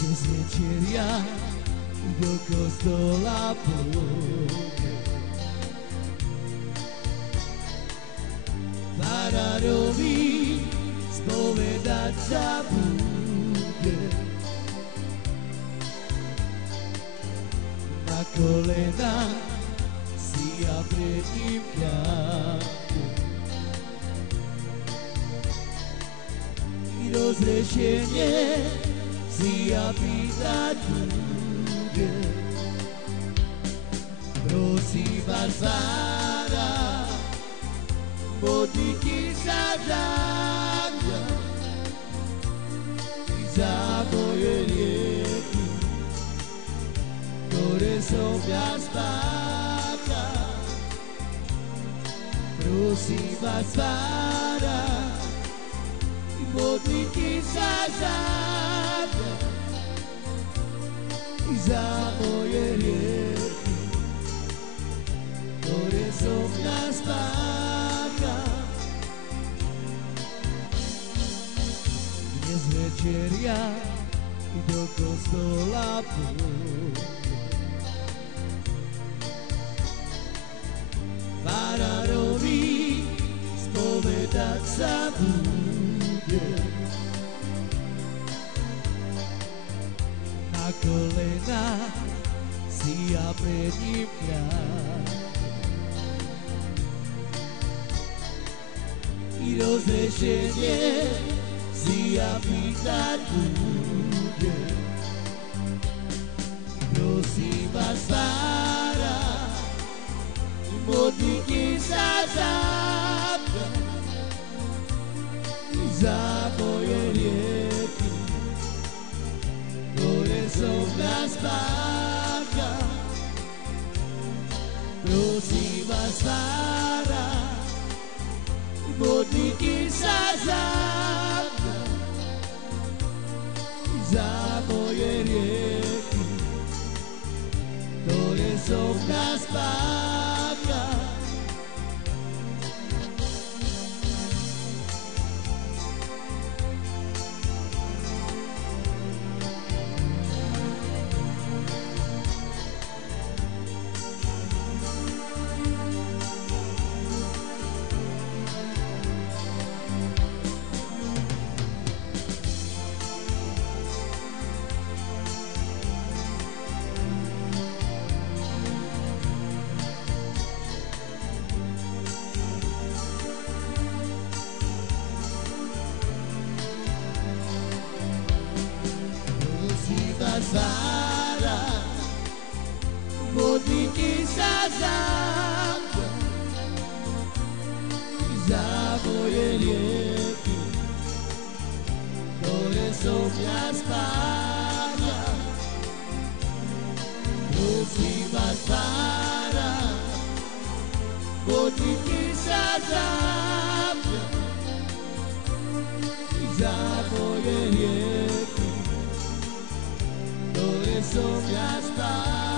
Dnes večeria do kostola pôjde. Farárovi spovedať sa bude. Na kolena si ja pred ním kľaknem. I rozrešenie si ja pýtať bude. Prosím vás, Pána, modlite sa za mňa i za moje rieky, ktoré som ja spáchal. Prosím vás, Pána, modlite sa za mňa i za moje rieky, ktoré som ja spáchal. Dnes večeria do kostola pôjde. Farárovi spovedať sa bude. Na kolena si ja pred ním kľaknem. I rozrešenie si ja pýtať bude. Prosím vás, Pána, modlite sa za mňa i za moje rieky, ktoré som ja spáchal. Prosím vás, Pána, modlite sa za mňa i za moje rieky, ktoré som ja spáchal. Pána, modlite sa za mňa i za moje rieky, ktoré som ja spáchal. Prosím vás, Pána, modlite sa za mňa i za moje rieky, ktoré som ja spáchal.